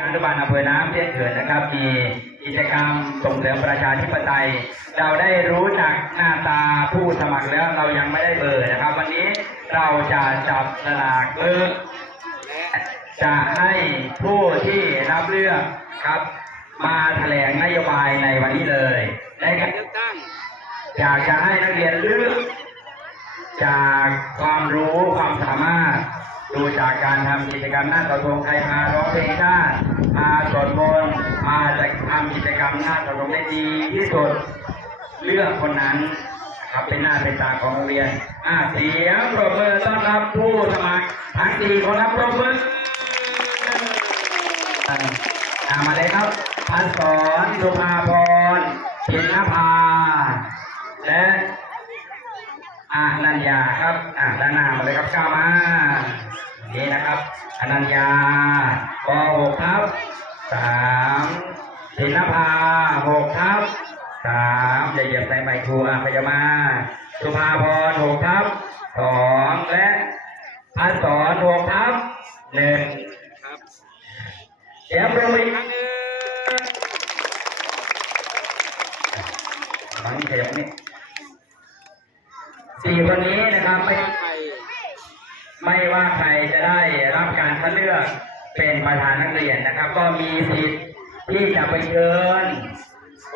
การนุบาลอำเภอน้ำเพียงเขินนะครับ มีกิจกรรมส่งเสริมประชาธิปไตย เราได้รู้จักหน้าตาผู้สมัครแล้วเรายังไม่ได้เบอร์นะครับ วันนี้เราจะจับสลากเบอร์จะให้ผู้ที่รับเลือกครับ มาแถลงนโยบายในวันนี้เลยในการเลือกตั้งอยากจะให้นักเรียนเลือกจากความรู้ความสามารถ ดูจากการทำกิจกรรมหน้าเสาธงใครพาร้องเพลงชาติพาสวดมนต์มาจะทำกิจกรรมหน้าเสาธงได้ดีที่สุดเลือกคนนั้นครับเป็นหน้าเป็นตาของโรงเรียนอ่าเสียงปรบมือต้อนรับผู้สมัครทั้งสี่คนครับปรบมืออ่ามาเลยครับพันสอนสุภาพรพินนภาและ อานัญญาครับ อ่าด้านหน้ามาเลยครับก้าวมานี่นะครับอนัญญาปหกทับสามพินนภาหกทับสามอย่าเหยียบใส่ไมค์ครูอะพยามาสุภาพรหกทับสองและพันสอนหกทับหนึ่งครับเสียงปรบมือครั้งหนึ่งฟังเสียงนี่ สี่คนนี้นะครับไม่ไม่ว่าใครจะได้รับการคัดเลือกเป็นประธานนักเรียนนะครับ ก็มีสิทธิ์ที่จะไปเชิญ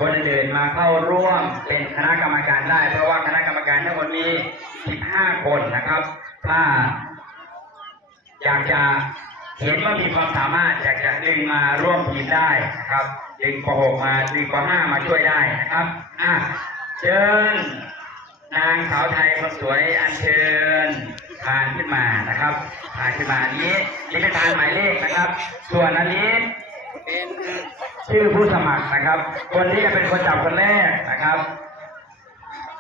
คนอื่นมาเข้าร่วมเป็นคณะกรรมการได้ เพราะว่าคณะกรรมการทั้งหมดมี 15 คนนะครับ ถ้าอยากจะเห็นว่ามีความสามารถอยากจะดึงมาร่วมทีมได้นะครับ ดึงป .6 มาดึงป .5 มาช่วยได้นะครับ อะเชิญ นางสาวไทยคนสวยอัญเชิญทานขึ้นมานะครับทานขึ้นมานี้นี่เป็นทานหมายเลขนะครับ ส่วนอันนี้เป็นชื่อผู้สมัครนะครับ คนที่จะเป็นคนจับคนแรกนะครับ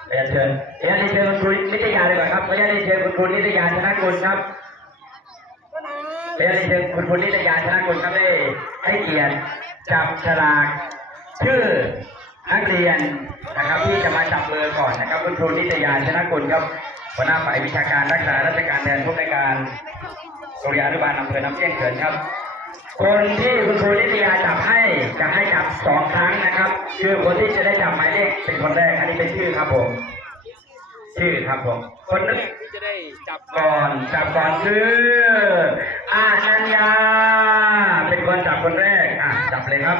เรียนเชิญเรียนเชิญคุณครูนิตยาเลยก่อนครับเรียนเชิญคุณครูนิตยาชนะกุลครับเรียนเชิญคุณครูนิตยาชนะกุลครับได้ให้เกียรติจับฉลากชื่อ นักเรียนนะครับที่จะมาจับเบอร์ก่อนนะครับคุณครูนิตยาชนะกุลครับหัวหน้าฝ่ายวิชาการรักษาราชการแทนผู้ในการโรงเรียนอนุบาลอำเภอน้ำเชี่ยงเขินครับ คนที่คุณครูนิตยาจับให้จะให้จับสองครั้งนะครับคือคนที่จะได้จับหมายเลขเป็นคนแรกอันนี้เป็นชื่อครับผมชื่อครับผมคนนึกที่จะได้จับก่อนจับก่อนคืออาชัญญาเป็นคนจับคนแรกอะจับเลยครับ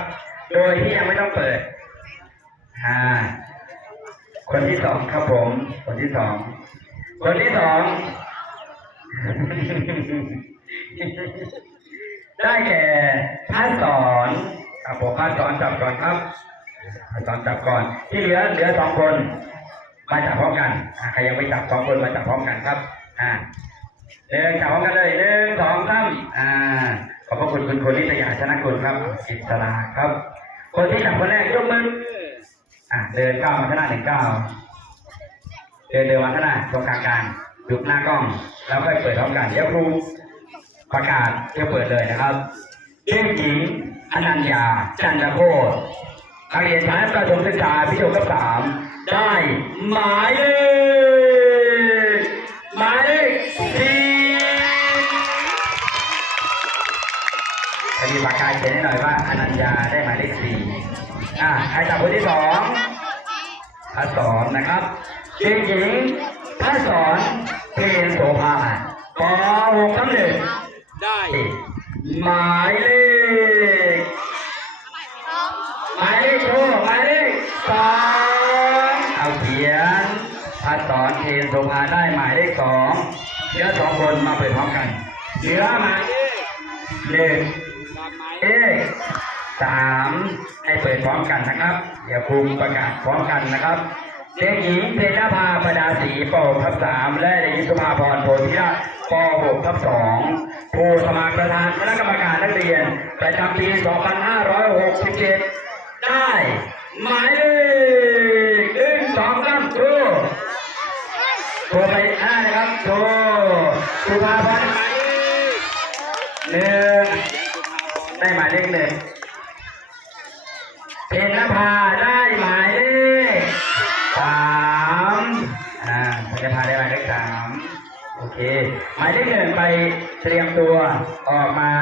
โดยที่ยังไม่ต้องเปิด อ่า คนที่สองครับผม คนที่สอง คนที่สอง ได้แก่พัดสอนครับผมพัดสอนจับก่อนครับพัดสอนจับก่อน ที่เหลือเหลือสองคน มาจับพร้อมกันอ่าใครยังไม่จับสองคนมาจับพร้อมกันครับ อ่าหนึ่งจับพร้อมกันเลยหนึ่งสองสามอ่าขอบพระคุณคุณคนนิตยาชนะคุณครับอิสระครับ คนที่จับคนแรกยกมือ อะเดินก้าวมาข้างหน้าหนึ่งก้าวเดินเดินมาข้างหน้าตรงกลางกลางดูหน้ากล้อง แล้วค่อยเปิดพร้อมกันเดี๋ยวครูประกาศเดี๋ยวเปิดเลยนะครับเด็กหญิงอนัญญาจันทโคตรนักเรียนชั้นประถมศึกษาพิโยกับสามได้หมายเลขหมายเลขสี่ให้มีปากกาเขียนให้หน่อยว่าอนัญญาได้หมายเลขสี่ อ่าใครจับคนที่สองพระสอนนะครับเด็กหญิงพระสอนเพนโสภาป .6 ทับหนึ่งได้หมายเลขหมายเลขโชว์หมายเลขสองเอาเขียนพระสอนเทนโสภาได้หมายเลขสองเหลือสองคนมาเปิดพร้อมกันเหลือหมายเลขหนึ่งจับไม้เลข สามให้เปิดพร้อมกันนะครับ เดี๋ยวครูประกาศพร้อมกันนะครับเด็กหญิงเพญภาประดาศรีป .6 ทับสามและเด็กหญิงสุภาพรโพธิราชป .6 ทับสองผู้สมัครประธานคณะกรรมการนักเรียน ประจำปี 2567 ได้ หมายเลขหนึ่งสองสามครูโทรไปห้านะครับโทรสุภาพรหมายเลขหนึ่ง ได้หมายเลขหนึ่งเพนนภาได้หมายเลขสามอ่าเพนนภาได้หมายเลขสามโอ เคหมายเลขหนึ่งไปเตรียมตัวออกมา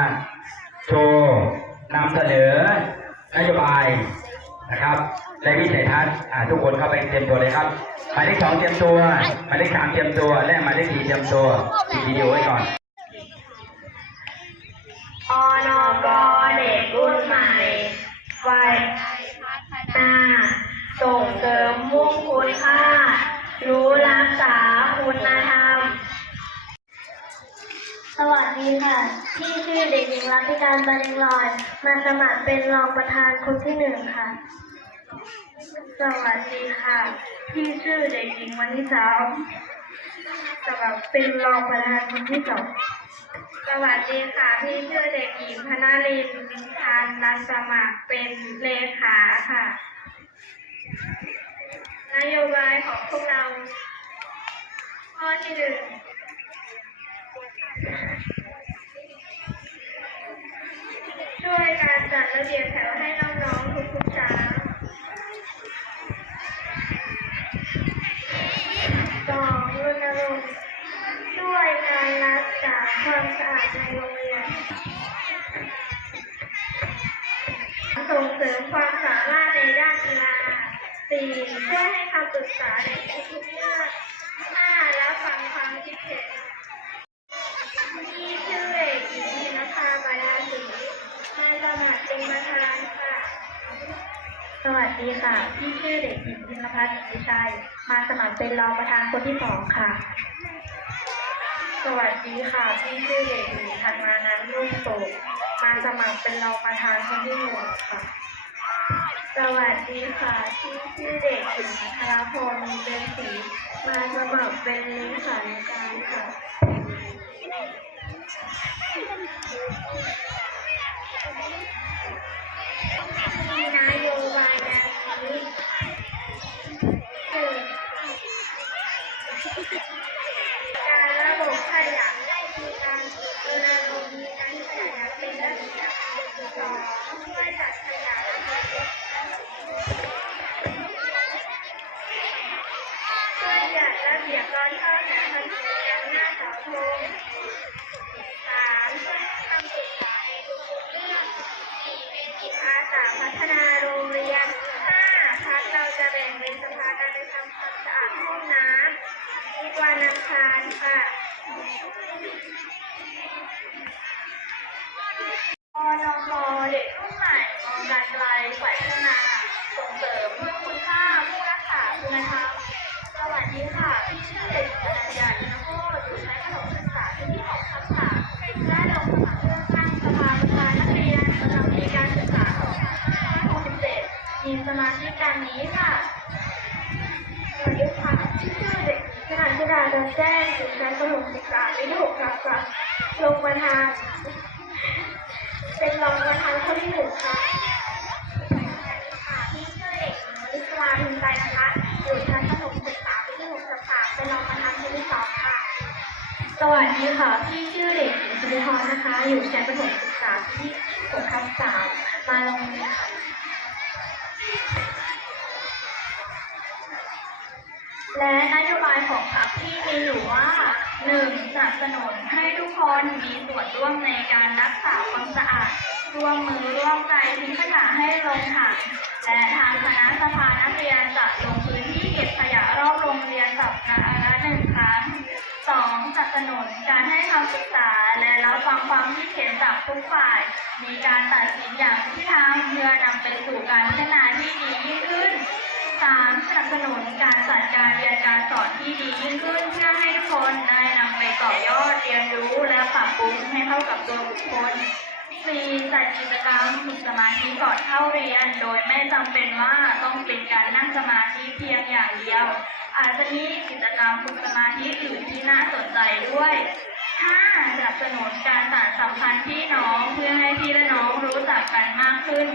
โชว์นำเสนอนโยบายนะครับและวิสัยทัศน์ทุกคนเข้าไปเตรียมตัวเลยครับหมายเลขสองเตรียมตัวหมายเลขสามเตรียมตัว และหมายเลขสี่เตรียมตัวดวิดีโอไว้ก่อนอนกเด็กรุ่นใหม่วัยหน้าส่งเสริมมุ่งคุณค่า รู้รักษาคุณธรรม สวัสดีค่ะ พี่ชื่อเด็กหญิงรัติการบาริงลอย มาสมัครเป็นรองประธานคนที่หนึ่งค่ะ สวัสดีค่ะ พี่ชื่อเด็กหญิงวันที่สามสมัครเป็นรองประธานคนที่สองสวัสดีค่ะ พี่ชื่อเด็กหญิงพนาลินทานรัสมัครเป็นเลขาค่ะ นโยบายของพวกเรา ข้อที่หนึ่ง ช่วยการจัดระเบียบแถวให้น้องๆทุกๆเช้าสองรณรงค์ช่วยการรักษาความสะอาดในโรงเรียนส่งเสริมความสามารถในด้านกีฬาสี่ช่วยให้คำปรึกษาในทุกๆเรื่องห้ารับฟังความคิดเห็น ครเป็นประธานค่ะ สวัสดีค่ะ พี่ชื่อเด็กหญิงพิมพัฒน์สิชัย มาสมัครเป็นรองประธานคนที่สองค่ะ สวัสดีค่ะ พี่ชื่อเด็กหญิงธันมานันท์รุ่งโสมมาสมัครเป็นรองประธานคนที่หนึ่งค่ะ สวัสดีค่ะ พี่ชื่อเด็กหญิงธารพรมเป็นศรีมาสมัครเป็นเลขานการค่ะ มีนโยบายดังนี้หนึ่งการระบบขยะได้มีการรณรงค์มีการขยะอย่างเป็นระเบียบสองช่วยจัดขยะช่วยจัดระเบียบตอนเข้าแถวทันทียังหน้าเสาธงสามช่วยให้คำปรึกษาในทุกๆเรื่องสี่เป็นจิตอาสาพัฒนาโรงเรียนห้าพักเราจะแบ่งเป็นสภาการไปทำความสะอาดห้องน้ำทุกวัน อังคารค่ะอนพเด็กรุ่นใหม่มองการไกลฝ่ายพัฒนาส่งเสริมเพื่อคุณค่าผู้รักษาคุณธรรมสวัสดีค่ะพี่ชื่อเด็กอนัญญาอินโคตรอยู่ชั้นประถมศึกษาปีที่หกทับสามได้ลงสมัครเลือกตั้งสภาประธานนักเรียนประจำปีการศึกษา2567มีสมาชิกดังนี้ค่ะสวัสดีค่ะชื่อ ธนันธิดาดอนแจ้งอยู่ชั้นประถมศึกษาปีที่หกทับสามลงประธาน เป็นรองประธานคนที่หนึ่งค่ะค่ะที่ชื่อเด็กหญิงวิศวาพิมพ์ใจนะคะอยู่ชั้นประถมศึกษาปีที่หกทับสามเป็นรองประธานคนที่สองค่ะ สวัสดีค่ะพี่ชื่อเด็กหญิงสุริพรนะคะ อยู่ชั้นประถมศึกษาปีที่หกทับสามมาโรงเรียค่ะ และนโยบายของพรรคที่มีอยู่ว่า 1. สนับสนุนให้ทุกคนมีส่วนร่วมในการรักษาความสะอาด ร่วมมือร่วมใจทิ้งขยะให้ลงถังและทางคณะสภานักเรียนจะลงพื้นที่เก็บขยะรอบโรงเรียนสัปดาห์ละหนึ่งครั้ง 2. สนับสนุนการให้คำปรึกษาและรับฟังความคิดเห็นจากทุกฝ่าย มีการตัดสินอย่างที่ทางเพื่อนำไปสู่การพัฒนาที่ดียิ่งขึ้น สามสนับสนุนการจัดการเรียนการสอนที่ดียิ่งขึ้นเพื่อให้ทุกคนได้นำไปต่อยอดเรียนรู้และปรับปรุงให้เข้ากับตัวบุคคลสี่จัดกิจกรรมฝึกสมาธิก่อนเข้าเรียน โดยไม่จำเป็นว่าต้องเป็นการนั่งสมาธิเพียงอย่างเดียว อาจจะมีกิจกรรมฝึกสมาธิอื่นที่น่าสนใจด้วย ถ้าสนับสนุนการสานสัมพันธ์พี่น้องเพื่อให้พี่และน้องรู้จักกันมากขึ้น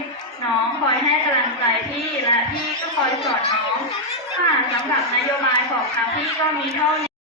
น้องคอยให้กำลังใจพี่และพี่ก็คอยสอนน้อง ค่ะสำหรับนโยบายของพรรคพี่ก็มีเท่านี้